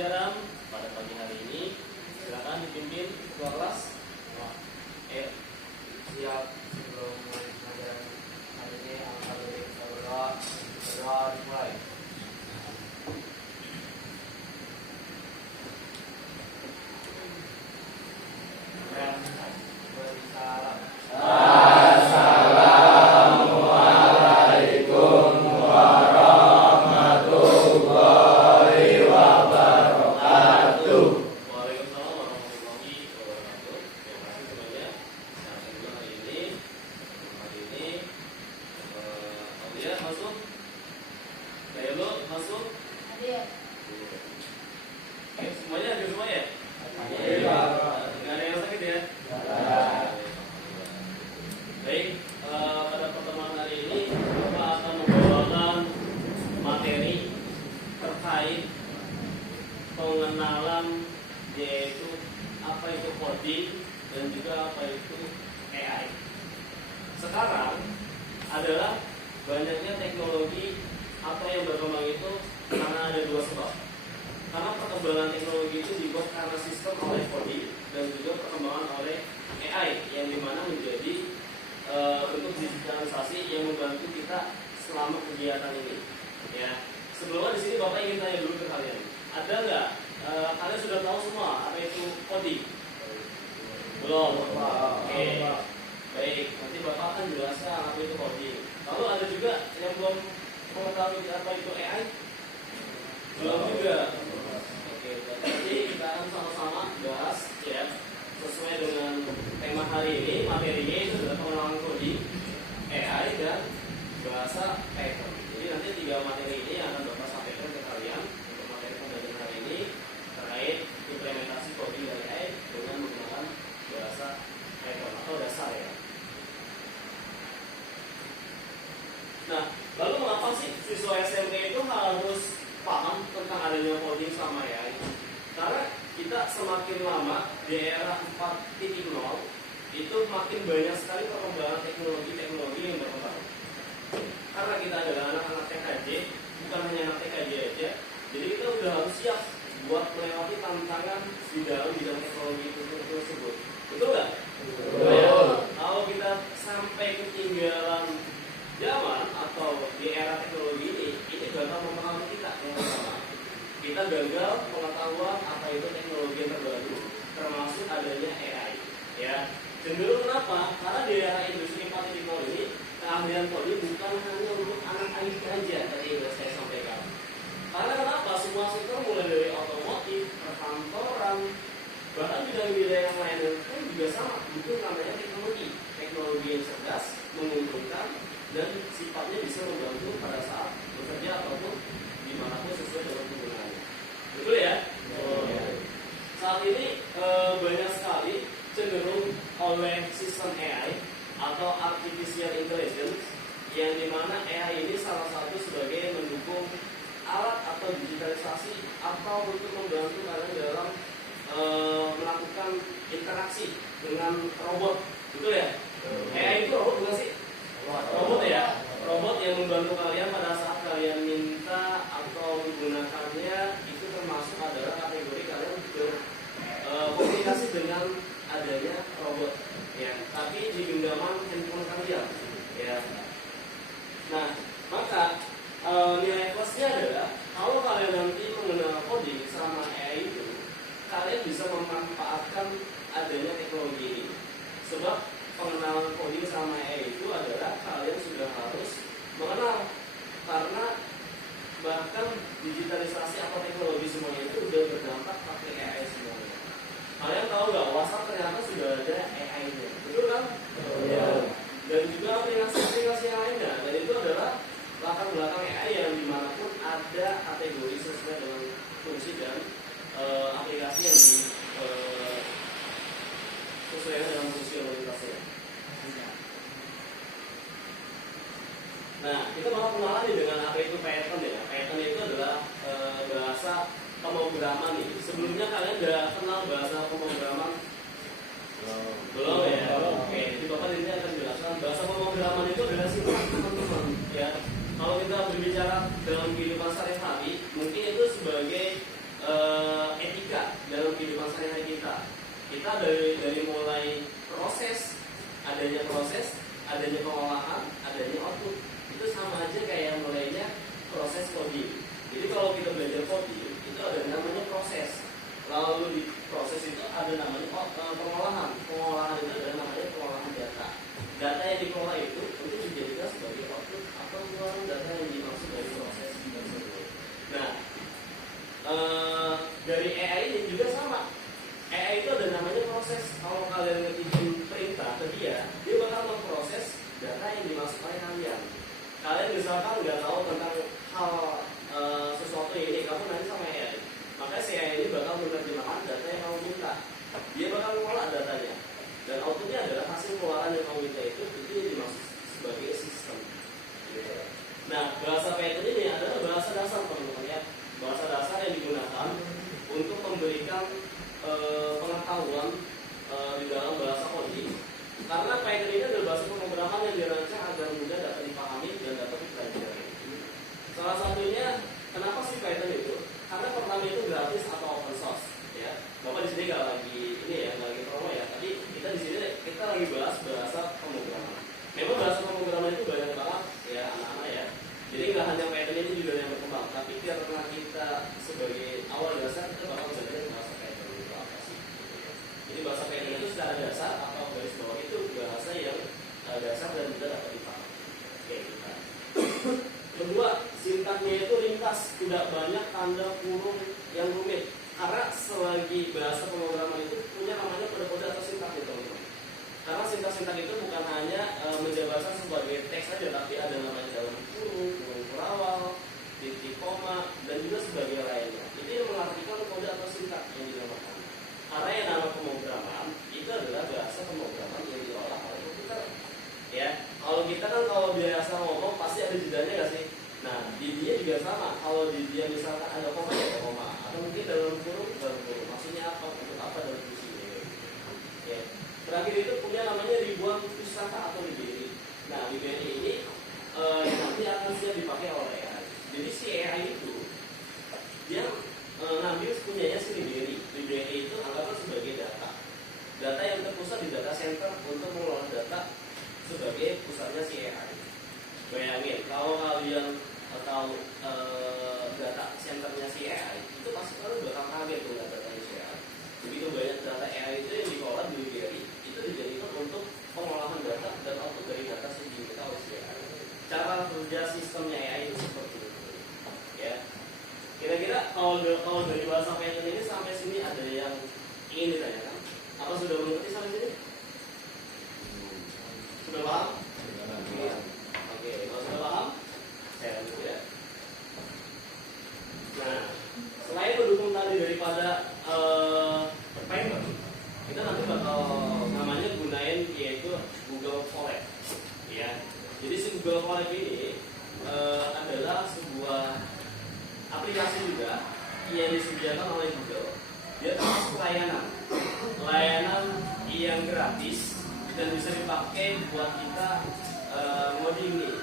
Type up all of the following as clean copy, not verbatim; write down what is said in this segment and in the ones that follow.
pembelajaran pada pagi hari ini. Silakan dipimpin ketua kelas. Siap. Sebelum mulai pembelajaran hari ini, alhamdulillah kita berdoa dimulai. Pengenalan yaitu apa itu coding dan juga apa itu AI. Sekarang adalah banyaknya teknologi apa yang berkembang itu karena ada dua sebab. Karena perkembangan teknologi itu dibuat karena sistem oleh coding dan juga perkembangan oleh AI yang dimana menjadi bentuk digitalisasi yang membantu kita selama kegiatan ini. Ya, sebelumnya di sini Bapak ingin tanya dulu ke kalian. Ada nggak? Kalian sudah tahu semua apa itu coding? Belum. Oke. Baik, nanti Bapak akan jelaskan apa itu coding. Lalu ada juga yang belum mengetahui apa itu AI? Belum juga. Oke, jadi kita akan sama-sama bahas ya sesuai dengan tema hari ini. Materinya itu adalah pengenalan coding, AI dan bahasa Python. Jadi nanti 3 materi ini akan Bapak sampaikan ke kalian untuk materi pembelajaran hari ini terkait implementasi coding dari AI dengan menggunakan bahasa Python atau dasar ya. Nah, lalu mengapa sih siswa SMP itu harus paham tentang adanya coding sama AI? Karena kita semakin lama di era 4.0 itu makin banyak sekali perkembangan teknologi yang berkembang. Karena kita adalah anak-anak TKJ, bukan hanya anak TKJ aja, jadi kita udah harus siap buat melewati tantangan di dalam bidang teknologi itu tersebut. Betul nggak? Betul. Kalau kita sampai ketinggalan zaman atau di era teknologi ini bakal mempengaruhi kita. Yang pertama, kita gagal pengetahuan apa itu teknologi yang terbaru, termasuk adanya AI. Ya, cenderung kenapa? Karena di era industri 4.0 ini keahlian coding bukan hanya untuk anak IT aja tadi yang saya sampaikan. Karena kenapa? Semua sektor mulai dari otomotif, perkantoran, bahkan bidang-bidang yang lain pun juga sama. Itu namanya teknologi yang cerdas, menguntungkan, dan sifatnya bisa membantu pada saat bekerja ataupun dimanapun sesuai dengan penggunaannya. Betul ya? Saat ini banyak sekali cenderung oleh sistem AI atau artificial intelligence yang dimana AI ini salah satu sebagai mendukung alat atau digitalisasi atau untuk membantu kalian dalam melakukan interaksi dengan robot, betul ya? AI itu robot bukan sih? Robot ya? Robot yang membantu kalian pada saat kalian minta atau menggunakannya itu termasuk adalah kategori kalian berkomunikasi dengan adanya robot. Ya, tapi di genggaman handphone kalian, ya. Nah, maka nilai plusnya adalah kalau kalian nanti mengenal coding sama AI itu, kalian bisa memanfaatkan adanya teknologi ini. Sebab pengenalan coding sama AI itu adalah kalian sudah harus mengenal, karena bahkan digitalisasi atau teknologi semuanya itu sudah berdampak pakai AI semuanya. Kalian tahu nggak, WhatsApp ternyata sudah ada AI-nya, betul kan? Ya. Dan juga aplikasi-aplikasi yang lainnya. Dan itu adalah latar belakang AI yang dimanapun ada kategori sesuai dengan fungsi dan aplikasi yang sesuai dengan fungsionalitasnya. Nah, kita bakal kenalan dengan apa itu Python ya. Python itu adalah bahasa pemrograman nih. Sebelumnya kalian udah kenal bahasa pemrograman? Belum ya? Oke, jadi Bapak nanti akan jelaskan bahasa pemrograman itu adalah sifat teman-teman ya. Kalau kita berbicara dalam kehidupan sehari-hari, mungkin itu sebagai ada namanya pengolahan. Pengolahan itu ada namanya pengolahan data. Data yang dikelola itu untuk dijadikan sebagai output atau keluaran data yang dimaksud dari proses tersebut. Nah, dari AI ini juga sama. AI itu ada namanya proses. Kalau kalian ngetik perintah ke dia bakal memproses data yang dimaksud oleh kalian. Kalian misalkan nggak tahu tentang hal sesuatu ini, kamu nanti sama AI. Maka si AI ini bakal menerjemahkan data yang kamu minta. Dia bakal mengolah datanya. Dan outputnya adalah hasil keluaran yang kamu minta itu yang dimaksud sebagai sistem. Nah, bahasa Python ini adalah bahasa dasar teman-teman ya. Bahasa dasar yang digunakan untuk memberikan pengetahuan di dalam bahasa coding. Karena Python ini adalah bahasa pemrograman yang dirancang agar mudah dapat dipahami dan dapat dipelajari. Salah satunya, kenapa sih Python itu? Karena pertama itu gratis atau open source. Ya, Bapak di sini nggak lagi ini ya, nggak lagi promo ya. Tapi kita di sini kita lagi bahas bahasa pemrograman. Memang bahasa pemrograman itu banyak banget ya anak-anak ya. Jadi nggak hanya Python ini juga yang berkembang, tapi karena kita sebagai awal dasar kita bakal belajar bahasa Python itu apa sih? Jadi bahasa Python itu secara dasar atau garis bawah itu bahasa yang dasar dan mudah dapat dipahami. Oke, kita. Kedua, sintaknya itu ringkas, tidak banyak tanda kurung yang rumit. Karena selagi bahasa pemrograman itu punya namanya kode-kode atau sintak ya teman-teman. Karena sintak-sintak itu bukan hanya menjabarkan sebagai teks saja, tapi ada namanya dalam kurung, kurung perawal, titik koma, dan juga sebagai lainnya. Ini yang mengartikan kode atau sintak yang dinamakan. Karena yang nama pemrograman itu adalah bahasa pemrograman yang diolah oleh komputer. Ya, kalau kita kan kalau biasa ngomong pasti ada jedanya nggak sih? Nah, di dia juga sama. Kalau di dia misalkan ada koma ya ada koma, atau mungkin dalam kurung. Maksudnya apa? Untuk apa dalam kursi ini? Ya. Terakhir itu punya namanya ribuan pusaka atau library. Nah, library ini nanti akan siap dipakai oleh AI. Jadi si AI itu dia ngambil punyanya si library. Library itu anggaplah sebagai data. Data yang terpusat di data center untuk mengelola data sebagai pusatnya si AI. Bayangin kalau kalian tahu data centernya si AI, itu pasti kalian bakal kaget tuh datanya si AI. Begitu banyak data AI itu yang dikelola di library, itu dijadikan untuk pengolahan data dan output dari data yang diminta oleh si AI. Cara kerja sistemnya AI itu seperti itu. Ya. Kira-kira kalau dari bahasa Python ini sampai sini ada yang ingin ditanyakan? Apa sudah mengerti sampai sini? Sudah paham? Iya. Oke, kalau sudah paham, saya lanjut ya. Nah, selain mendukung tadi daripada Python, kita nanti bakal namanya gunain yaitu Google Colab. Ya, jadi si Google Colab ini adalah sebuah aplikasi juga yang disediakan oleh Google. Dia termasuk layanan yang gratis dan bisa dipakai buat kita ngoding nih.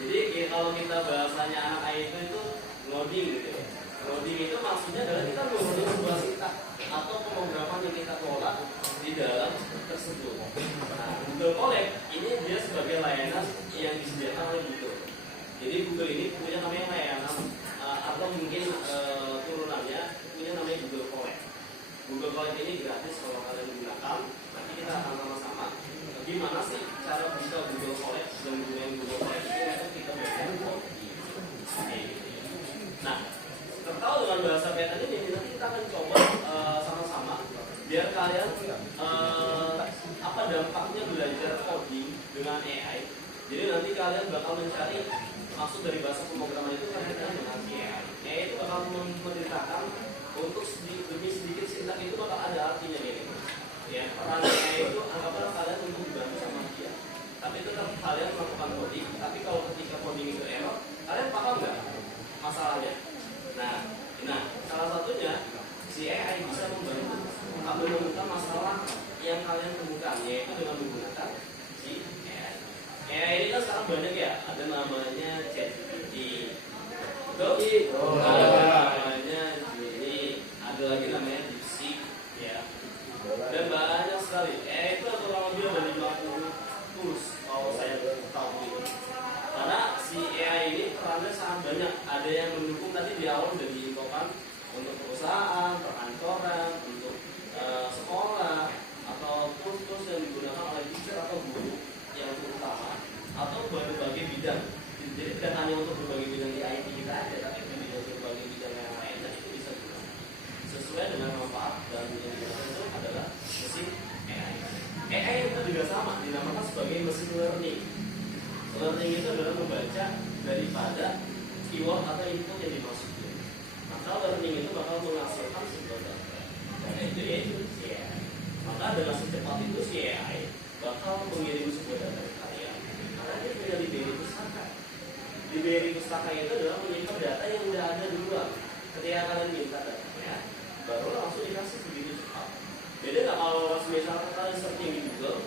Jadi kalau kita bahasanya anak IT itu ngoding gitu ya. Ngoding itu maksudnya adalah kita mengoding sebuah sintak atau pemrograman yang kita kelola di dalam tersebut. Nah, Google Colab ini dia sebagai layanan yang disediakan oleh Google. Jadi Google ini punya namanya layanan atau mungkin turunannya punya namanya Google Colab. Google Colab ini gratis kalau kalian menggunakan. Nanti kita akan sama-sama gimana sih cara buka Google Colab dan gunain Google Colab itu untuk kita belajar coding. Nah, tertahu dengan bahasa Python ini nanti kita akan coba sama-sama biar kalian apa dampaknya belajar coding dengan AI. Jadi nanti kalian bakal mencari maksud dari bahasa pemrograman itu kaitannya dengan AI. AI itu bakal menceritakan untuk demi sedikit sintak itu bakal ada artinya gini. Ya, peran AI itu anggaplah kalian untuk dibantu sama dia. Tapi tetap kalian melakukan coding. Tapi kalau ketika coding itu error, kalian paham nggak masalahnya? Nah, salah satunya si AI bisa membantu menemukan masalah yang kalian temukan, yaitu dengan menggunakan si AI. AI ini kan sekarang banyak ya, ada namanya ChatGPT, ada namanya Gemini, ada lagi namanya DeepSeek, ya. Dan banyak sekali. AI itu kurang lebih ada 50 tools kalau saya tahu itu. Karena si AI ini perannya sangat banyak. Ada yang mendukung tadi di awal sudah diinfokan untuk perusahaan, perkantoran, untuk sekolah. atau berbagai bidang. Jadi tidak hanya untuk berbagai bidang di IT kita aja, tapi di berbagai bidang yang lainnya itu bisa juga sesuai dengan manfaat dan yang digunakan itu adalah mesin AI. AI itu juga sama, dinamakan sebagai mesin learning. Learning itu adalah membaca daripada keyword atau input yang dimasukkan. Maka learning itu bakal menghasilkan sebuah data. Dan itu yaitu AI. Maka dengan secepat itu AI bakal mengirim sebuah data ke kalian. Karena dia punya library pustaka. Library pustaka itu adalah menyimpan data yang sudah ada duluan. Ketika kalian minta datanya, baru langsung dikasih begitu cepat. Beda nggak kalau misalnya kalian searching di Google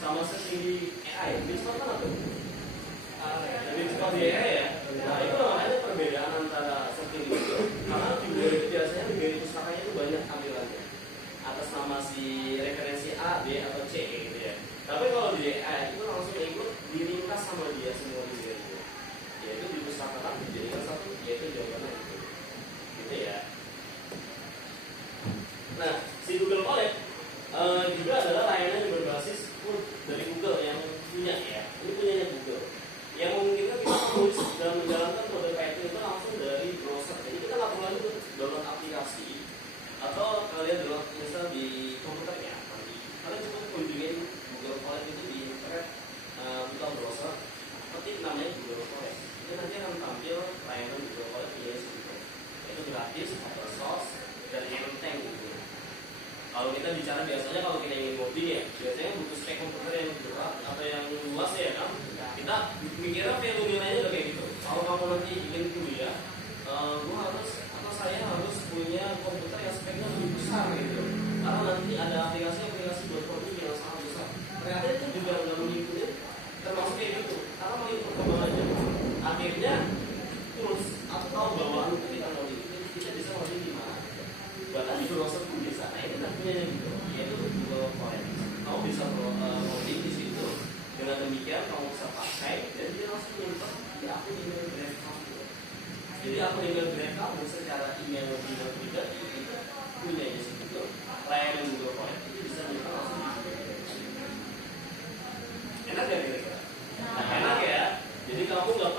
sama searching di AI, lebih cepat mana tuh? Lebih cepat di AI ya. Nah itu makanya perbedaan antara searching di Google. Karena di Google itu biasanya library pustakanya itu banyak tampilannya. Atas nama si referensi A, B atau C gitu ya. Tapi kalau di AI itu langsung ikut diringkas sama dia semua library itu. Yaitu dipustakakan dijadikan satu, yaitu jawabannya itu. Gitu ya. Nah, si Google Colab juga adalah layanan yang berbasis dari Google yang punya ya. Ini punyanya Google. Yang memungkinkan kita menulis dan menjalankan kode Python itu langsung dari browser. Jadi kita nggak perlu lagi download aplikasi atau kalian download install di komputernya. Nanti kalian cukup kunjungin Google Colab itu di internet, buka browser, ketik namanya Google Colab. Itu nanti akan tampil layanan Google Colab itu gratis, open source, dan enteng gitu. Kalau kita bicara biasanya kalau kita ingin coding ya, biasanya butuh spek komputer yang berat atau yang luas ya kan. Kita mikirnya value nilainya udah kayak gitu. Kalau kamu nanti ingin kuliah, gua harus atau saya harus punya komputer yang speknya lebih besar gitu. Karena nanti ada aplikasi buat coding yang sangat besar. Ternyata itu juga nggak mengikuti termasuk kayak gitu. Karena mengikuti perkembangannya. Akhirnya tools atau bawaan kita coding itu kita bisa coding di mana? Bahkan di browser pun bisa. Nah ini punya gitu, yaitu Google Colab. Kamu bisa coding di situ. Dengan demikian kamu bisa pakai dan dia langsung nyimpan di akun email Drive kamu. Jadi akun email Drive kamu secara email pribadi itu punya di situ. Layanan Google Colab itu bisa nyimpan langsung di Google. Enak ya kira-kira? Nah enak ya. Jadi kamu nggak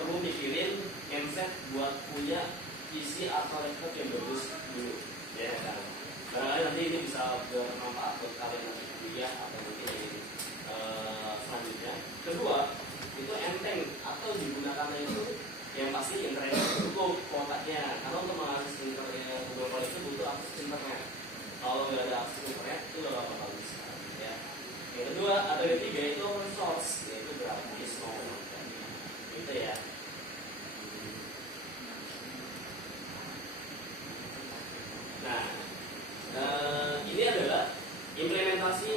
perlu mikirin handset buat punya PC atau laptop yang bagus dulu, ya kan? Barangkali nanti ini bisa bermanfaat buat kalian nanti kuliah atau mungkin selanjutnya. Kedua, itu enteng atau digunakannya itu yang pasti internet cukup kuotanya. Karena untuk mengakses internet Google Colab itu butuh akses internet. Kalau nggak ada akses internet itu nggak bakal bisa. Ya. Yang kedua, atau yang ketiga itu open source, yaitu gratis maupun gitu ya. Nah, ini adalah implementasi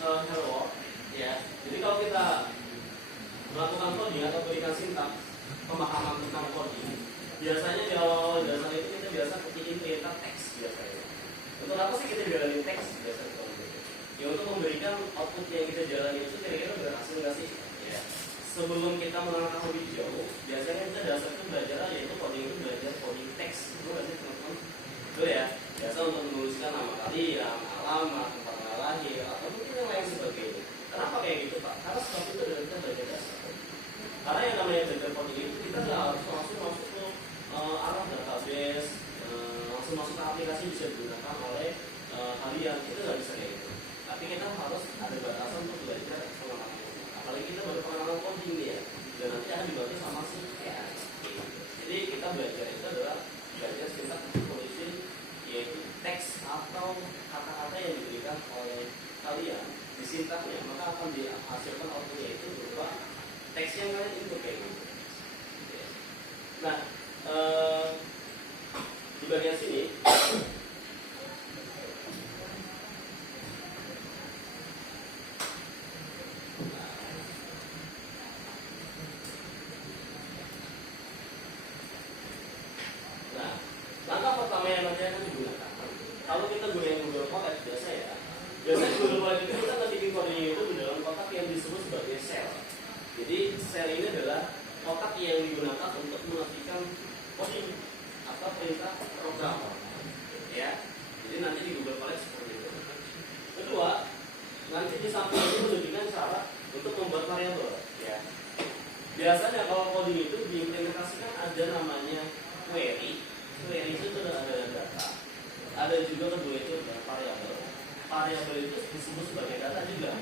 Hello World ya. Jadi kalau kita melakukan coding atau berikan sintaks pemahaman tentang coding, biasanya di awal dasar itu kita biasa ketikin perintah teks biasanya. Untuk apa sih kita jalanin teks biasanya? Ya untuk memberikan output yang kita jalani itu kira-kira berhasil nggak sih? Ya. Sebelum kita melangkah lebih jauh, biasanya kita dasar itu belajar yaitu coding itu belajar coding teks. Itu nggak sih teman-teman? Itu ya. Biasa untuk menuliskan nama kalian, alamat, tempat tanggal lahir, atau mungkin yang lain sebagainya. Kenapa kayak gitu Pak? Karena sebab itu adalah kita belajar dasar. Karena yang namanya belajar coding itu kita nggak harus langsung masuk ke arah database, langsung masuk ke aplikasi bisa digunakan oleh kalian. Kita nggak bisa kayak gitu. Tapi kita harus ada batasan untuk belajar pengalaman. Apalagi kita baru pengalaman coding nih ya, dan nanti akan dibantu sama si AI. Jadi kita belajar itu adalah belajar sintaks position, yaitu teks atau kata-kata yang diberikan oleh kalian di sintaksnya, maka akan dihasilkan outputnya itu berupa teks yang kalian input kayak gitu. Nah, di bagian sini langkah pertama yang nanti akan digunakan. Kalau kita gunakan Google Colab biasanya Google Colab itu kita nanti bikin coding itu di dalam kotak yang disebut sebagai shell. Jadi shell ini adalah kotak yang digunakan untuk mengetikkan coding atau perintah program. Ya, jadi nanti di Google Colab seperti itu. Kedua, nanti di samping ini menunjukkan cara untuk membuat variabel. Ya. Biasanya kalau coding itu diimplementasikan ada namanya query. Query itu ada data. Ada juga kedua itu adalah variabel. Variabel itu disebut sebagai data juga.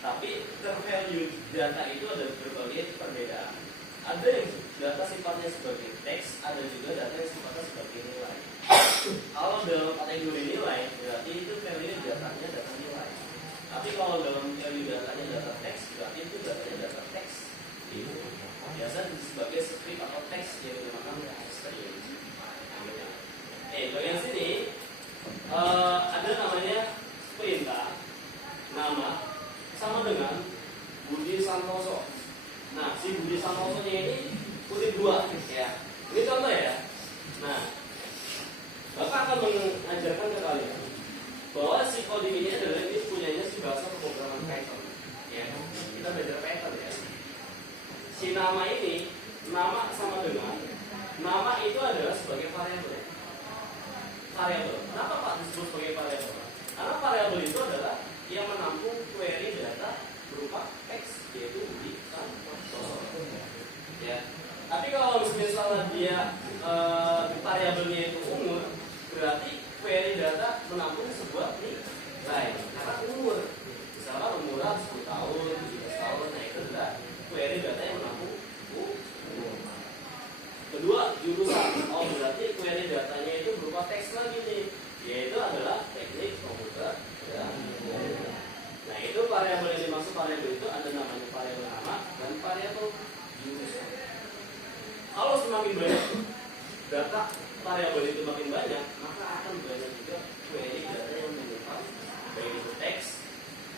Tapi tervalue data itu ada berbagai perbedaan. Ada yang data sifatnya sebagai teks, ada juga data yang sifatnya sebagai nilai. Kalau dalam kategori nilai, berarti itu value datanya data nilai. Tapi kalau dalam value datanya data teks, berarti itu datanya data teks. Itu biasa sebagai script atau teks yang digunakan string. Bagian sini ada namanya perintah nama sama dengan Budi Santoso. Nah, si Budi Santoso-nya ini kutip 2 ya. Ini contoh ya. Nah, Bapak akan mengajarkan ke kalian bahwa si coding ini adalah ini punyanya si bahasa pemrograman Python. Ya, kita belajar Python ya. Si nama ini, nama sama dengan nama itu adalah sebagai variabel. Variabel. Kenapa Pak disebut sebagai variabel? Karena variabel itu adalah yang menampung query data berupa teks, yaitu Budi Santoso. Ya. Tapi kalau misalnya dia variabelnya itu umur, berarti query data menampung sebuah nilai. Karena umur, misalnya umurnya 10 tahun, 17 tahun, nah itu adalah query data yang menampung umur. Kedua, jurusan. Oh, berarti query datanya itu berupa teks lagi nih, yaitu adalah teknik komputer. Nah, itu variabel yang dimaksud variabel itu ada namanya variabel nama dan variabel jurusan. Kalau semakin banyak data variabel itu makin banyak, maka akan banyak juga query data yang menyimpan baik itu teks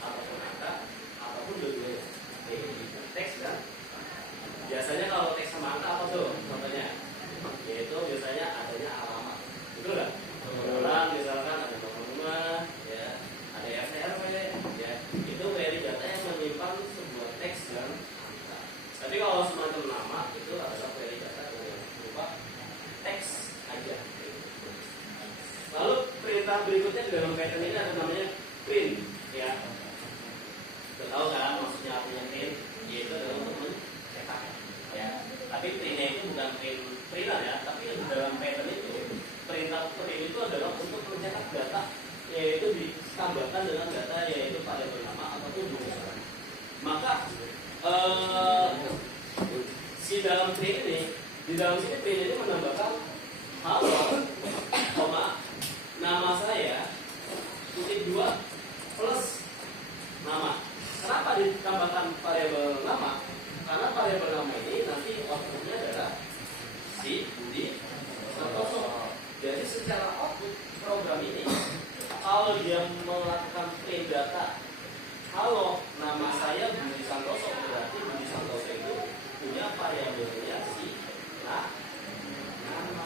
ataupun angka ataupun dua-duanya. Teks dan biasanya kalau teks sama angka apa tuh contohnya? Yaitu biasanya adanya alamat, betul nggak? Orang misalkan ada nomor rumah, ya, ada RT RW, ya, itu query data yang menyimpan sebuah teks dan angka. Tapi kalau semacam nama itu adalah query data yang berupa teks aja. Lalu perintah berikutnya di dalam Python ini ada namanya print, ya. Kita tahu kan maksudnya artinya print, yaitu adalah untuk mencetak, ya. Tapi printnya itu bukan print printer ya, tapi di dalam Python itu perintah print itu adalah untuk mencetak data, yaitu ditambahkan dengan data yaitu variabel nama ataupun jurusan. Maka si dalam print ini, di dalam sini print ini menambahkan halo, koma, nama saya kutip 2 plus nama. Kenapa ditambahkan variabel nama? Karena variabel nama ini nanti outputnya adalah si Budi Santoso. Jadi secara output program ini, kalau dia melakukan print data, halo, nama saya Budi Santoso, berarti Budi Santoso itu punya variabelnya si nama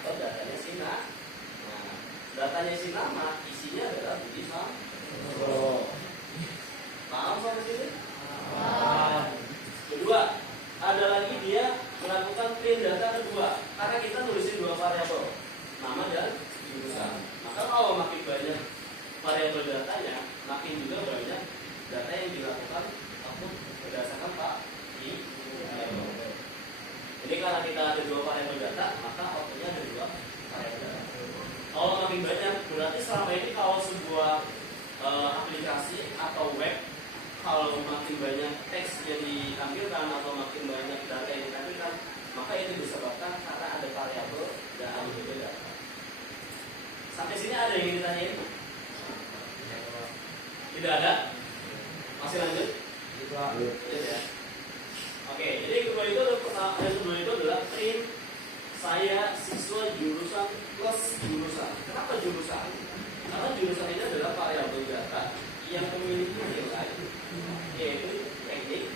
atau datanya si nama. Nah, datanya si nama isinya adalah Budi Santoso. Paham sampai sini? Paham. Kedua, ada lagi dia melakukan print data kedua. Karena kita nulisin 2 variabel, nama dan jurusan. Maka kalau makin banyak variabel datanya, makin juga banyak data yang dilakukan output berdasarkan Pak I. Jadi karena kita ada 2 variabel data, maka outputnya ada 2 variabel data. Kalau makin banyak, berarti selama ini kalau sebuah aplikasi atau web, kalau makin banyak teks yang ditampilkan atau makin banyak data yang ditampilkan, maka itu disebabkan karena ada variabel dan ada juga data. Sampai sini ada yang ingin ditanyain? Tidak ada? Masih lanjut? Tidak ya. Oke, jadi yang kedua itu adalah print saya siswa jurusan plus jurusan. Kenapa jurusan? Karena jurusan ini adalah variabel data yang memiliki nilai, yaitu teknik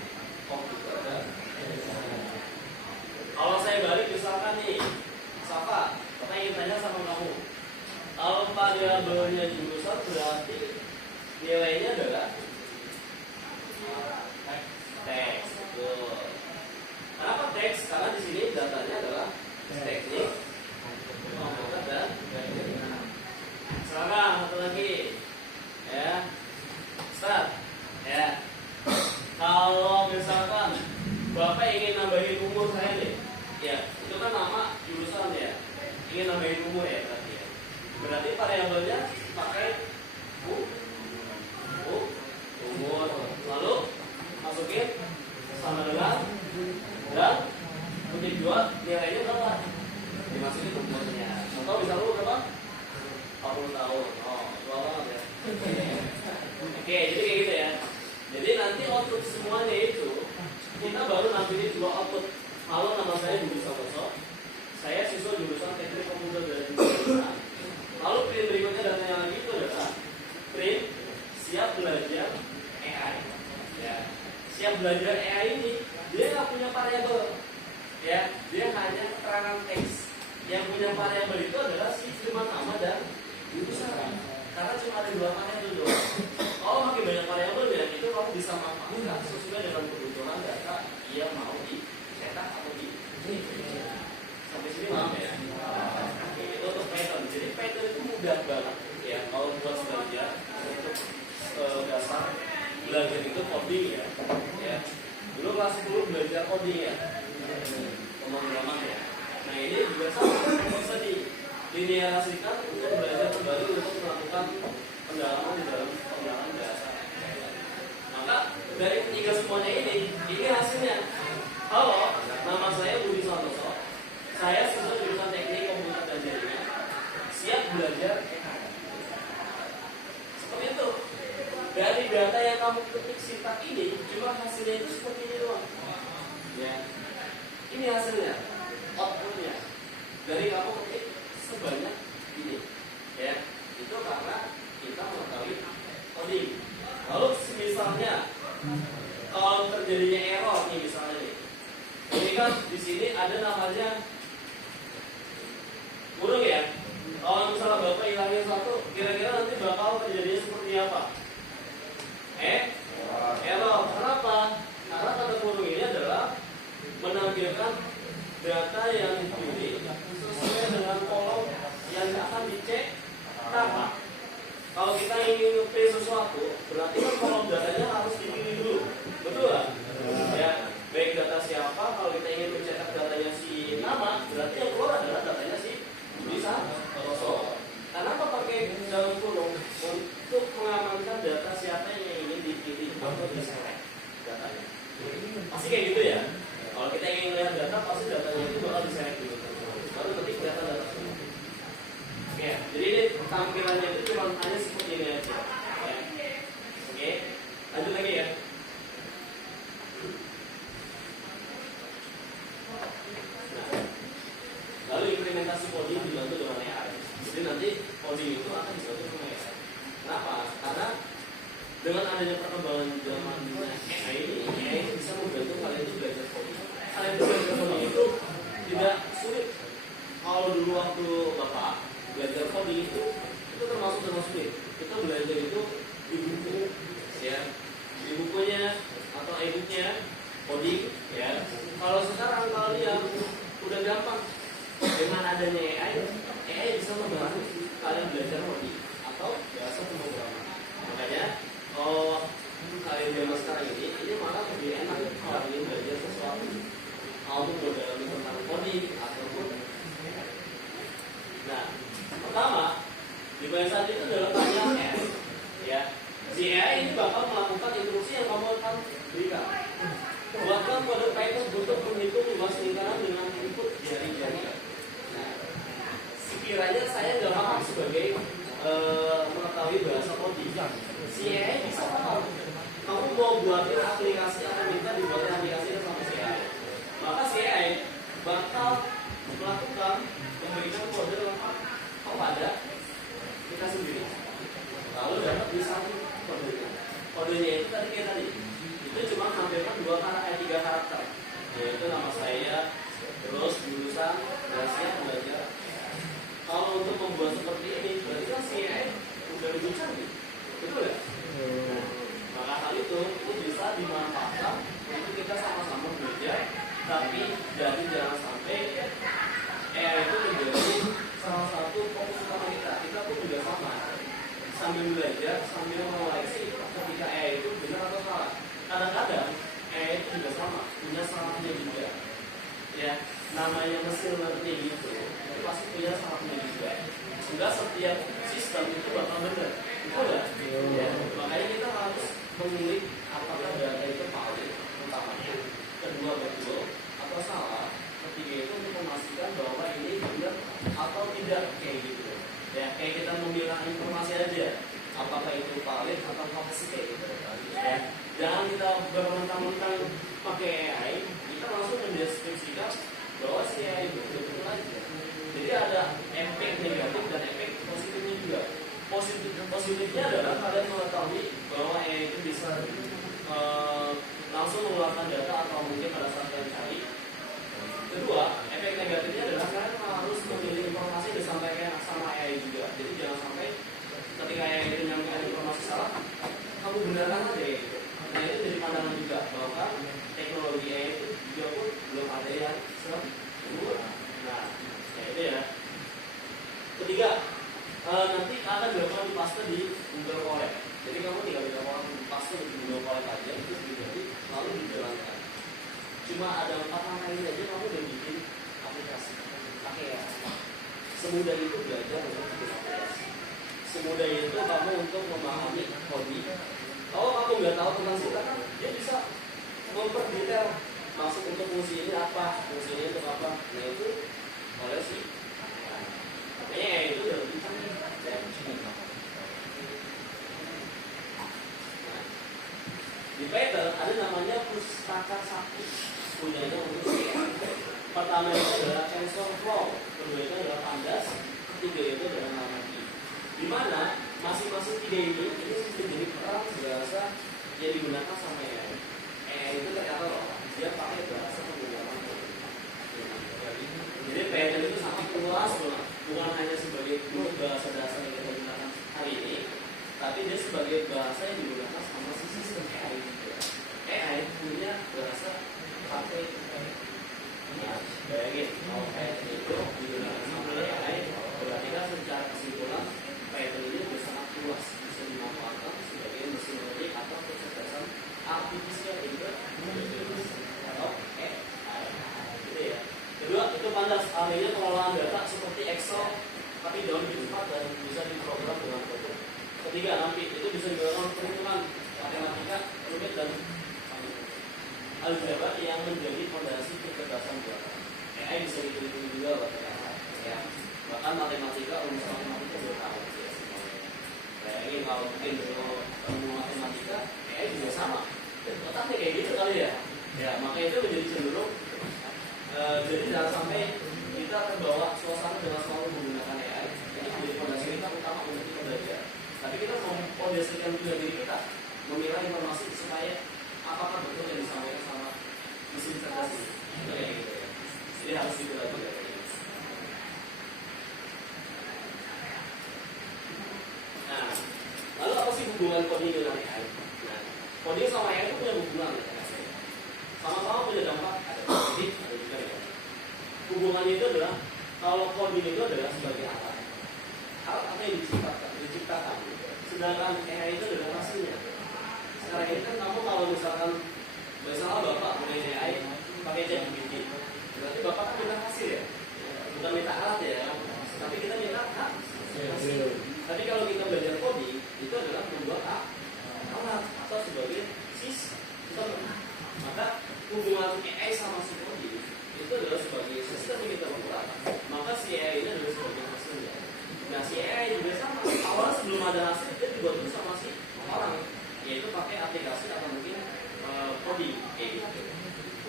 komputer dan kalau saya balik misalkan nih, Safa, Bapak ingin tanya sama kamu, kalau variabelnya jurusan berarti nilainya adalah teks. Kenapa teks? Karena di sini datanya adalah teknik komputer dan sekarang satu lagi, ya, start, ya. Bapak ingin nambahin umur saya nih, ya itu kan nama jurusan ya, ingin nambahin umur ya berarti ya. Berarti variabelnya pakai umur, lalu masukin sama dengan dan kutip 2 nilainya berapa? Dimasukin umurnya. Atau bisa lu berapa? 40 tahun. Oh, tua banget ya. Oke, jadi kayak gitu ya. Jadi nanti output semuanya itu kita baru nampilin 2 output. Halo, nama saya Budi Santoso. Saya siswa jurusan Teknik Komputer dan Informatika. Lalu print berikutnya datanya lagi itu adalah print siap belajar AI. Ya, siap belajar AI ini dia nggak punya variabel, ya, dia hanya keterangan teks. Yang punya variabel itu adalah si firman nama dan jurusan. Karena cuma ada 2 variabel doang. Kalau makin banyak variabel ya itu kamu bisa manfaatkan sesuai dengan kebutuhan data yang mau dicetak atau di. Sampai sini paham ya? Oke, itu untuk Python. Jadi Python itu mudah banget ya kalau buat belajar untuk dasar belajar itu coding ya. Ya. Dulu kelas 10 belajar coding ya. Pemrograman ya. Nah, ini juga sama bisa dilinearasikan untuk belajar kembali untuk melakukan pendalaman di dalam penggunaan dasar. Maka dari ketiga semuanya ini hasilnya. Halo, nama saya Budi Santoso. Saya siswa jurusan Teknik Komputer dan Jaringan. Siap belajar AI. Seperti itu. Dari data yang kamu ketik singkat ini, cuma hasilnya itu seperti ini doang. Ya, ini hasilnya, outputnya. Dari kamu ketik sebanyak ini, ya, itu karena kita mengetahui coding. Lalu misalnya, kalau terjadinya error nih misalnya nih, ini kan di sini ada namanya kurung ya. Kalau misalnya bapak hilangin satu, kira-kira nanti bakal terjadinya seperti apa? Error. Kenapa? Karena kata kurung ini adalah menampilkan data yang dipilih sesuai dengan kolom yang akan dicek. Kalau kita ingin nge-print sesuatu, berarti kan kolom datanya harus dipilih dulu. Betul nggak? Ya, baik data siapa. Kalau kita ingin mencetak datanya si nama, berarti yang keluar adalah datanya si Budi Santoso. Kenapa pakai dalam kurung? Untuk mengamankan data siapa yang ingin dipilih atau diselect datanya. Pasti kayak gitu ya. Kalau kita ingin melihat data, pasti datanya itu bakal diselect dulu. Baru nanti kelihatan data semua. Oke, jadi ini tampilannya itu cuma hanya seperti ini aja. Ya. Oke, lanjut lagi ya. Nah, lalu implementasi coding dibantu dengan AI. Jadi nanti coding itu akan dibantu dengan AI. Kenapa? Karena dengan adanya perkembangan zaman AI ini bisa membantu kalian itu belajar coding. Kalian itu belajar coding itu tidak sulit. Kalau dulu waktu Bapak belajar coding itu termasuk sulit. Kita belajar itu di buku, ya, di bukunya atau e-booknya coding, ya. Kalau sekarang kalian udah gampang dengan adanya AI bisa membantu kalian belajar coding atau bahasa pemrograman. Makanya kalau kalian zaman sekarang ini malah lebih enak kalau ingin belajar sesuatu, mau mendalami tentang coding ataupun. Nah, pertama di bagian saat itu adalah tanya ya. Si AI ini bakal melakukan instruksi yang kamu akan berikan. Buatkan kode Python untuk menghitung luas lingkaran dengan input jari-jari. Nah, sekiranya saya nggak paham sebagai mengetahui bahasa coding, si AI bisa paham. Kamu mau buatin aplikasi atau minta dibuatin aplikasinya sama si AI, maka si AI bakal melakukan memberikan kode lengkap kepada kita sendiri. Lalu dapat bisa kodenya. Kodenya itu tadi itu cuma menampilkan 3 karakter, yaitu nama saya, terus jurusan, dan siap belajar. Kalau untuk membuat seperti ini, berarti kan si AI udah lebih canggih, betul ya? Maka hal itu bisa dimanfaatkan untuk kita sama-sama belajar, tapi jadi jangan sampai AI itu menjadi salah satu fokus utama kita. Kita pun juga sama, sambil belajar, sambil mengoreksi ketika AI itu benar atau salah. Kadang-kadang AI itu juga sama, punya salah ya namanya mesin learning itu pasti punya salah juga. Enggak setiap sistem itu bakal benar, betul nggak? Ya, makanya kita harus memilih apakah data itu valid utamanya, kedua betul atau salah, ketiga itu untuk memastikan bahwa ini benar atau tidak kayak gitu. Ya, kayak kita memilah informasi aja, apakah itu valid atau false kayak gitu. Ya, jangan kita bermentang-mentang pakai AI, kita langsung mendeskripsikan bahwa si AI itu betul aja. Jadi ada efek negatif dan efek positifnya juga. Positifnya adalah kalian mengetahui bahwa AI itu bisa langsung mengeluarkan data atau mungkin pada saat kalian cari. Kedua, efek negatifnya adalah kalian harus memilih informasi yang disampaikan sama AI juga. Jadi jangan sampai ketika AI itu menyampaikan informasi salah, kamu benarkan aja gitu. Nah itu jadi pandangan juga bahwa teknologi AI itu juga pun belum ada yang sempurna. Nah, itu ya. Ketiga, nanti akan dilakukan di paste di Google Colab. Jadi kamu tinggal dilakukan di paste di Google Colab aja, itu jadi lalu dijalankan. Cuma ada 4 langkah ini aja kamu udah bikin aplikasi. Pakai ya. Semudah itu belajar untuk bikin aplikasi. Semudah itu kamu untuk memahami coding. Kalau kamu nggak tahu tentang sintak, dia bisa memperdetail maksud untuk fungsi ini apa, fungsi ini untuk apa. Nah itu oleh si makanya itu udah lebih canggih. Nah, di Python ada namanya pustaka sakti, punyanya untuk pertama itu adalah TensorFlow, kedua itu adalah Pandas, ketiga itu adalah Nalaki. Di mana masing-masing tiga ini menjadi peran bahasa yang digunakan sama AI. AI itu ternyata loh, dia pakai bahasa pemrograman. Jadi Python itu sangat luas loh, bukan hanya sebagai bahasa dasar yang kita gunakan hari ini, tapi dia sebagai bahasa yang digunakan sama sistem AI juga. AI punya bahasa sampai ya, bayangin kalau Python itu digunakan sama AI, berarti kan secara kesimpulan Python ini sudah sangat luas, bisa dimanfaatkan sebagai mesin learning atau kecerdasan artificial intelligence atau AI. Gitu ya. Kedua, itu Pandas, ahlinya pengelolaan data seperti Excel, tapi jauh lebih cepat dan bisa diprogram dengan kode. Ketiga, nanti itu bisa digunakan perhitungan matematika, rumit dan algebra yang menjadi fondasi kecerdasan buatan. AI bisa dihitung juga ya. Bahkan matematika, rumus matematika juga tahu ya semuanya. Bayangin kalau mungkin ilmu matematika, AI juga sama. Otaknya kayak gitu kali ya. Ya, makanya itu menjadi cenderung. Jadi jangan sampai kita terbawa suasana dengan selalu menggunakan AI. Ini menjadi fondasi kita utama untuk kita belajar. Tapi kita mau fondasikan juga diri kita, memilah informasi supaya apakah betul yang disampaikan sama mesin cerdas ini. Kayak gitu ya. Jadi harus dipelajari. Nah, lalu apa sih hubungan coding dengan AI? Nah, coding sama AI itu punya hubungan ya. Sama-sama punya dampak, ada positif, ada juga negatif. Hubungannya itu adalah kalau coding itu adalah sebagai alat. Alat apa yang diciptakan. Sedangkan AI itu adalah hasilnya. Sekarang ini kan kamu kalau misalkan bapak punya AI pakai ChatGPT, berarti bapak kan minta hasil ya, bukan minta alat ya, tapi kita minta hasil. Tapi kalau kita belajar coding itu adalah membuat alat atau sebagai sistem. Maka hubungan AI sama si coding itu adalah sebagai sistem yang kita buat. Maka si AI ini adalah sebagai hasilnya. Nah si AI juga sama. Awalnya sebelum ada hasil dia dibuat dulu sama si orang, yaitu pakai aplikasi atau mungkin coding kayak gitu.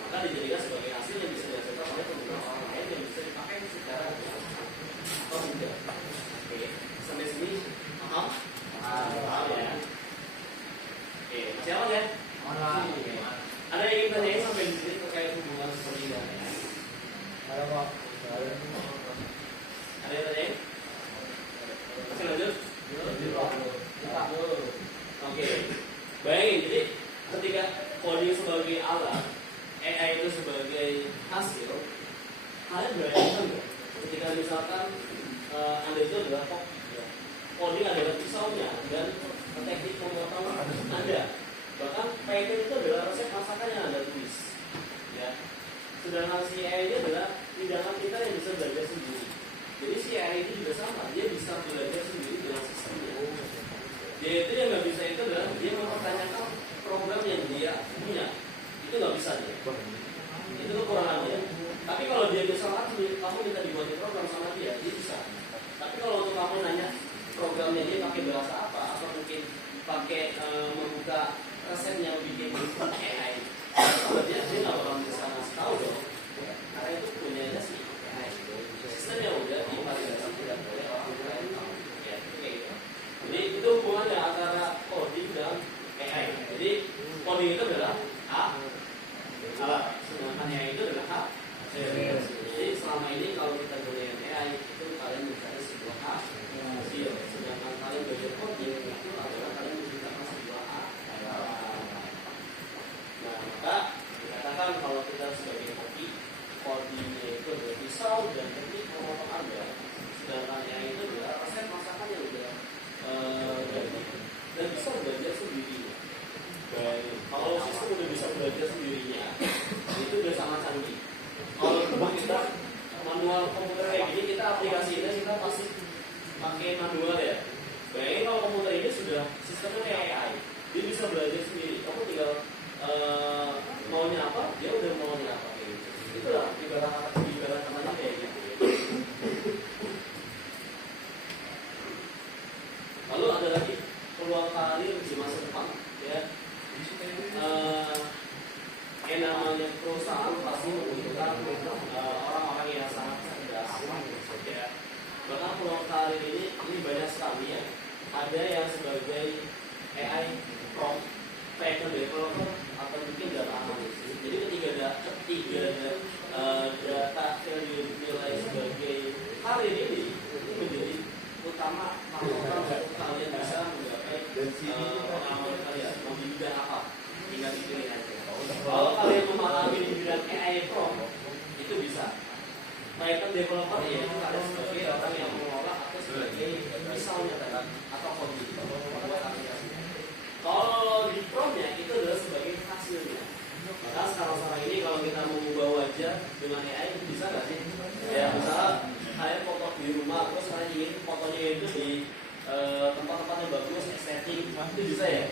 Maka dijadikan sebagai hasil yang bisa dihasilkan oleh pengguna orang lain yang bisa dipakai secara atau tidak. Oke, sampai sini paham? Paham ya. Oke, masih aman ya? Mana? Ada yang ingin tanyain sampai di sini terkait hubungan seperti ini? Ada Pak. Ada yang tanyain? Masih lanjut? Oke. Bayangin, jadi ketika coding sebagai alat, AI itu sebagai hasil, kalian bayangkan nggak? Ketika misalkan Anda itu adalah coding adalah pisaunya dan teknik pemotong Anda. Bahkan Python itu adalah resep masakan yang Anda tulis. Ya. Sedangkan si AI ini adalah tindakan kita yang bisa belajar sendiri. Jadi si AI ini juga sama, dia bisa belajar sendiri dengan sistemnya. Dia itu yang nggak bisa itu adalah dia mempertanyakan program yang dia punya, itu nggak bisa dia. Itu kekurangannya. Tapi kalau dia misalkan kamu minta dibuatin program sama dia bisa. Tapi kalau untuk kamu nanya programnya dia pakai bahasa apa, atau mungkin pakai membuka resep yang bikin AI, dia nggak bakal bisa ngasih tahu dong. Karena itu punyanya si AI. Sistem yang udah divalidasi tidak boleh orang lain tahu. Ya, kayak gitu. Jadi itu hubungannya antara coding dan AI. Jadi coding itu adalah A, salah. Sedangkan AI itu adalah A. Jadi selama ini kalau kita gunakan AI itu kalian mencari sebuah hasil. Sedangkan kalian belajar coding itu adalah kalian menciptakan sebuah A. Nah, maka dikatakan kalau kita sebagai codingnya itu adalah pisau dan teknik memotong Anda. Sedangkan AI itu adalah resep masakan yang udah jadi dan bisa belajar sendiri. Kalau sistem udah bisa belajar sendirinya, itu udah sangat canggih. Kalau kita manual komputer kayak gini, kita aplikasinya kita pasti pakai manual ya. Bayangin kalau komputer ini sudah sistemnya kayak AI, dia bisa belajar sendiri. Kamu tinggal maunya apa, dia udah maunya apa kayak gitu. Itulah ibarat namanya kayak gitu. Lalu ada lagi peluang karir di masa depan, ya. Yang namanya perusahaan pasti membutuhkan orang-orang yang sangat cerdas, ya. Bahkan peluang karir ini banyak sekali ya. Ada yang sebagai AI prompt developer atau mungkin data analysis. Jadi ketiga data nilai sebagai karir ini menjadi utama faktor untuk kalian bisa menggapai pengalaman kalian mau di bidang apa, tinggal dipilih aja. Kalau kalian memahami di bidang AI prompt itu bisa. Python developer ya itu kalian sebagai orang yang mengolah atau sebagai misalnya tadi atau coding membuat aplikasi. Kalau di promptnya itu adalah sebagai hasilnya. Maka sekarang ini kalau kita mau mengubah wajah dengan AI itu bisa nggak sih? Ya misalnya kalian foto di rumah terus kalian ingin fotonya itu di tempat-tempat yang bagus, estetik, itu bisa ya?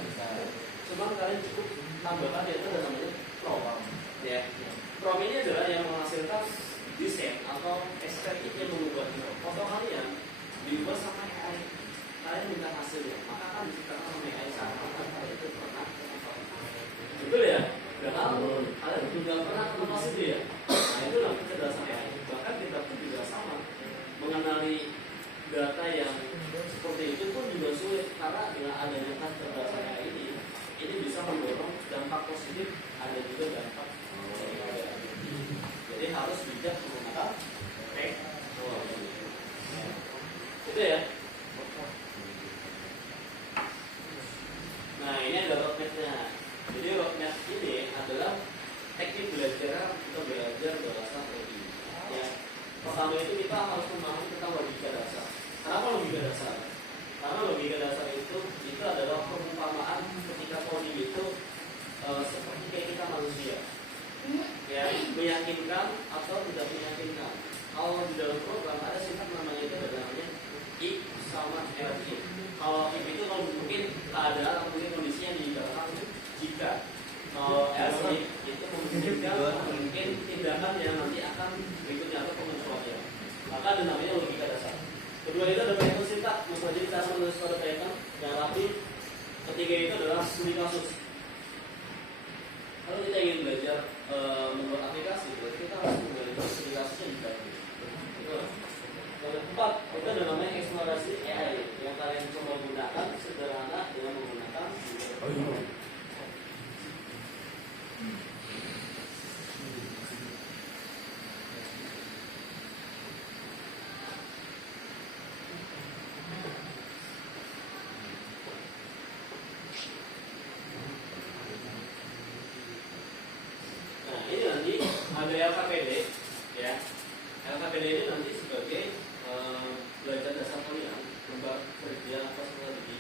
Cuma kalian cukup tambahkan itu ada namanya prompt. Ya, prompt ini adalah yang menghasilkan desain atau estetik yang mengubah foto kalian diubah sama AI. Kalian minta hasilnya, maka kan diciptakan sama AI saat kalian itu pernah betul ya? Dan kalian juga pernah ketemu hasil ya? Nah itu lah kecerdasan AI. Bahkan kita pun juga sama mengenali data yang seperti itu pun juga sulit karena dengan adanya kecerdasan AI ini bisa mendorong dampak positif, ada juga dampak negatif. Jadi harus bijak menggunakan teknologi. Itu ya. Nah ini ada roadmap-nya. Jadi roadmap ini adalah teknik belajar kita belajar bahasa coding. Ya. Pertama itu kita harus memahami tentang logika dasar. Kenapa logika dasar? Karena logika dasar itu adalah perumpamaan ketika coding itu seperti kayak kita manusia, ya meyakinkan atau tidak meyakinkan. Kalau di dalam program ada sifat namanya itu namanya if sama else. Kalau if itu kalau mungkin keadaan atau mungkin kondisi yang dijalankan jika. Kalau else itu memungkinkan mungkin tindakan yang nanti akan berikutnya atau pengecualian. Maka ada namanya logika dasar. Kedua itu ada Python syntax, maksudnya cara menulis kode Python yang rapi. Ketiga itu adalah studi kasus. Kalau kita ingin belajar membuat aplikasi, berarti kita harus belajar studi kasusnya di Python. Keempat, itu ada namanya eksplorasi AI yang kalian coba gunakan sederhana dengan menggunakan ada LKPD, ya. LKPD ini nanti sebagai belajar dasar kalian, lembar kerja apa strategi.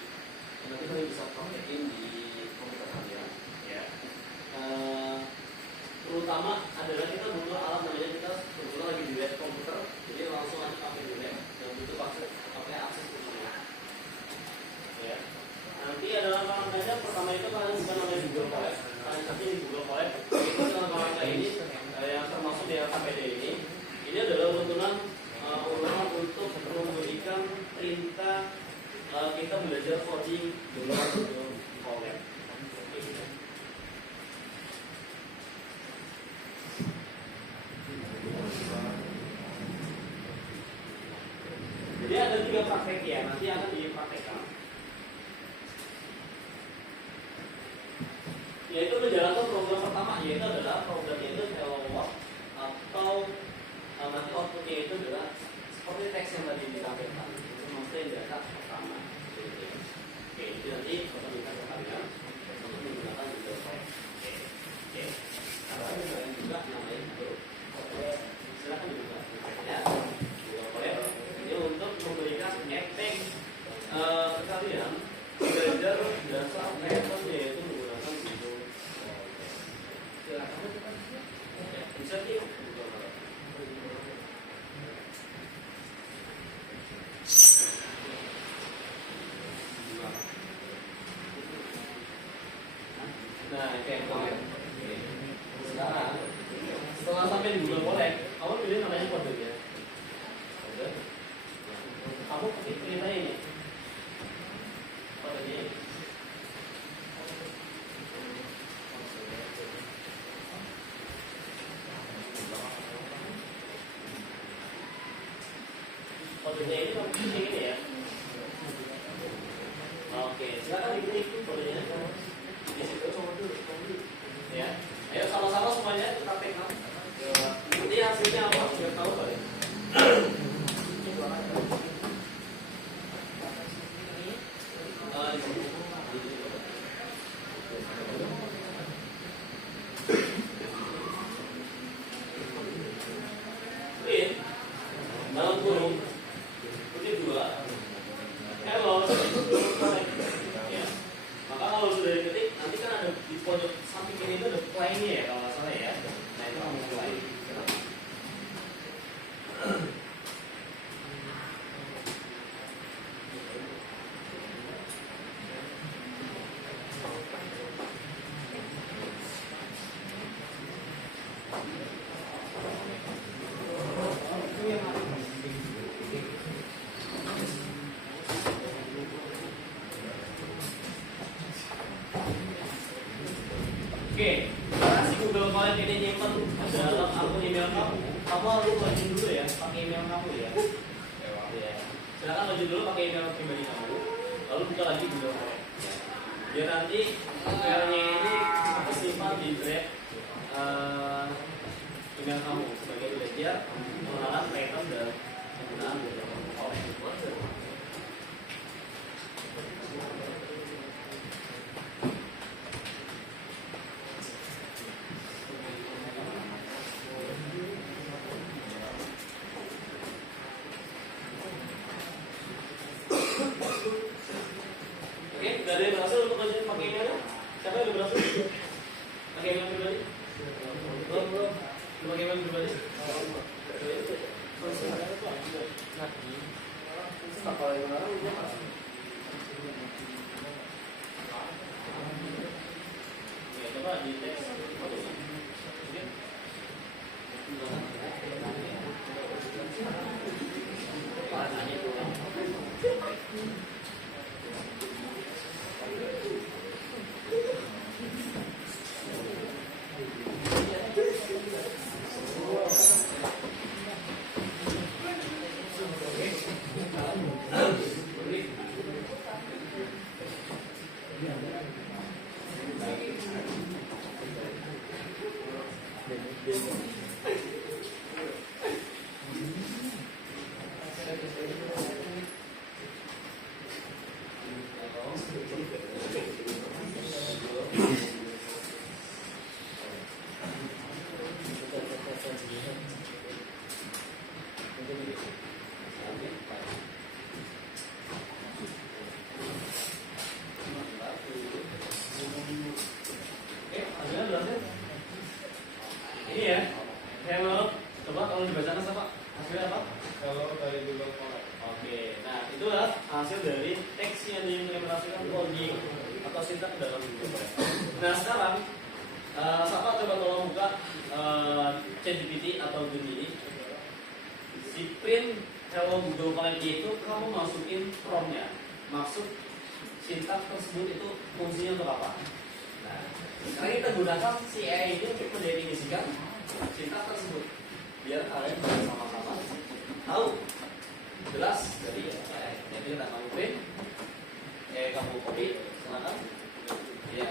Nanti kalian bisa praktekin di komputer kalian, ya. Terutama adalah kita butuh KPD ini adalah urutan untuk memberikan perintah kita belajar coding dengan Colab. Jadi ada 3 praktek ya, nanti akan dipraktekkan. Yaitu menjalankan program pertama, yaitu adalah programnya itu hello world atau nanti outputnya itu adalah seperti teks yang tadi ditampilkan. Itu maksudnya data pertama. Oke, itu nanti akan minta ke kalian untuk menggunakan Google Form. Oke. Kalau ada kalian juga namanya itu, silakan dibuka. Ya, Google Form. Ini untuk memberikan efek kalian belajar dasar pattern yaitu menggunakan Google Form. Silakan. Ya, bisa Google Form. Nah, kayak kemarin. Sekarang, setelah sampai di Google Collect, kamu pilih namanya kodenya. Kode. Kamu ketik perintah ini. Kodenya ini. Kodenya ini kamu pilih ini ya. Oke, silakan diklik kodenya. Di situ ya. Ayo sama-sama semuanya kita pegang. Nanti hasilnya apa? Biar tahu kalian. Print dalam kurung kutip 2. Hello. Ya. Maka kalau sudah diketik, nanti kan ada di pojok samping kiri itu ada play-nya ya kalau nggak salah ya. Nah itu kamu play. Oke, karena si Google Collect ini nyimpen dalam akun email kamu harus login dulu ya, pakai email kamu ya. Ya. Silakan login dulu pakai email pribadi kamu, lalu buka lagi Google Collect. Ya. Biar nanti filenya ini tersimpan di drive email kamu sebagai belajar pengenalan pattern dan penggunaan Google Collect. Gak ada yang berhasil untuk belajar pakai emailnya? Siapa yang berhasil? Pakai email pribadi? Belum. Pakai email pribadi? Ya, coba di teks. Ini ya, hello. Coba kalau dibacakan apa? Hasilnya apa? Kalau dari Google Collect. Oke, nah itulah hasil dari teks yang diimplementasikan logging atau sintak dalam Google Collect. Nah sekarang Sapa coba tolong buka ChatGPT atau Gemini. Si print Hello Google Colab itu kamu masukin prompt-nya, maksud sintaks tersebut itu fungsinya untuk apa? Nah, sekarang kita gunakan si AI ini untuk mendefinisikan sintaks tersebut, biar kalian bisa sama-sama tahu jelas dari AI. Jadi kita kamu print, kamu copy, silakan. Ya.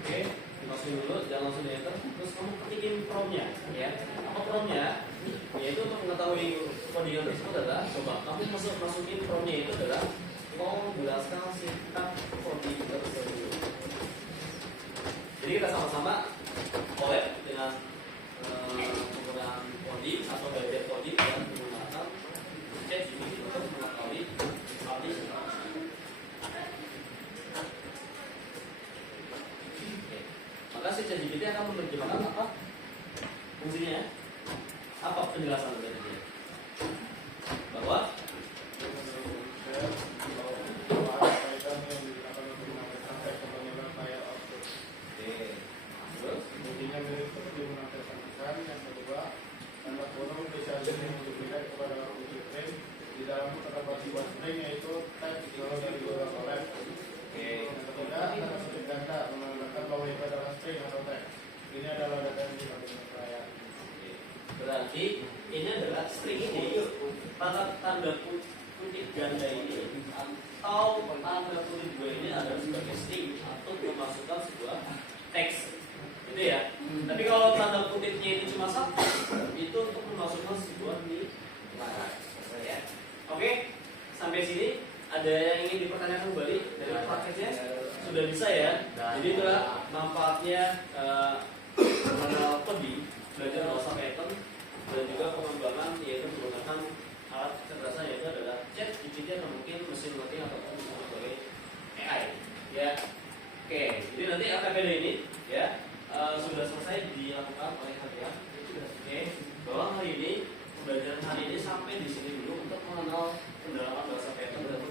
Oke, dimasukin dulu, jangan langsung di enter. Terus kamu ketikin prompt-nya, ya. Apa prompt-nya? Yaitu untuk mengetahui codingan tersebut adalah, coba kamu masukin prompt-nya itu adalah mau menjelaskan sintaks coding tersebut. Jadi kita sama-sama collab dengan penggunaan coding atau belajar coding dan menggunakan ChatGPT untuk mengetahui publish. Maka si ChatGPT akan menerjemahkan apa fungsinya, apa penjelasan dari dia, bahwa yang kedua, tanda kurung bisa dimodifikasi kepada wujud string. Di dalam terdapat dua string yaitu text dari Google Colab. Yang ketiga, tanda kutip ganda menandakan bahwa itu adalah string atau text. Ini adalah data yang diberikan perayaan. berarti ini adalah string ini tanda kutip ganda ini atau tanda kutip dua ini adalah sebagai string atau memasukkan sebuah teks. Gitu ya. Tapi kalau tanda kutipnya ini cuma satu, itu untuk memasukkan sebuah nilai. Ya. Oke, sampai sini ada yang ingin dipertanyakan kembali dari prakteknya? Sudah bisa ya. Jadi itulah manfaatnya mengenal coding, belajar bahasa Python dan juga pengembangan yaitu menggunakan alat kecerdasan yaitu adalah ChatGPT atau mungkin mesin learning ataupun sebagai AI. Ya. Oke, jadi nanti APPD ini ya sudah selesai dilakukan oleh kalian. Oke, bahwa hari ini pembelajaran hari ini sampai di sini dulu untuk mengenal pendalaman bahasa Python dan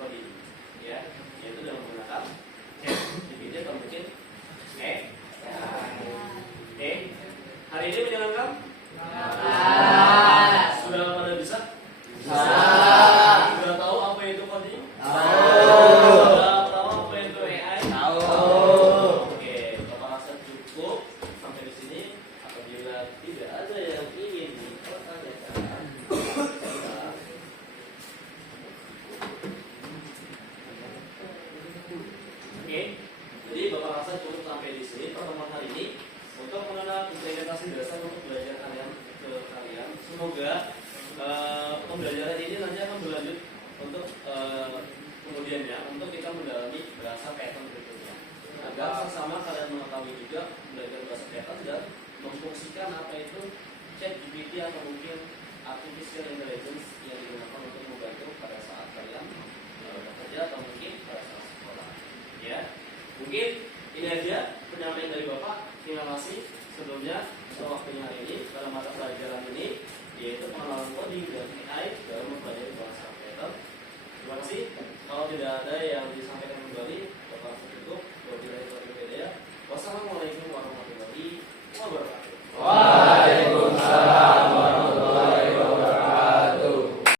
coding, ya, yaitu dengan menggunakan ChatGPT atau mungkin AI. Oke, hari ini menyenangkan? Sudah pada bisa? Sudah tahu apa itu coding? Sudah tahu apa itu AI? Oke, Bapak rasa cukup sampai di sini. Apabila tidak ada yang ingin dipertanyakan, oke. Jadi Bapak rasa cukup sampai di sini pertemuan hari ini untuk mengenal implementasi dasar untuk belajar kalian ke kalian. Semoga pembelajaran ini nanti akan berlanjut untuk kemudiannya untuk kita mendalami bahasa Python berikutnya. Agar sesama kalian mengetahui juga belajar bahasa Python dan memfungsikan apa itu ChatGPT atau mungkin artificial intelligence yang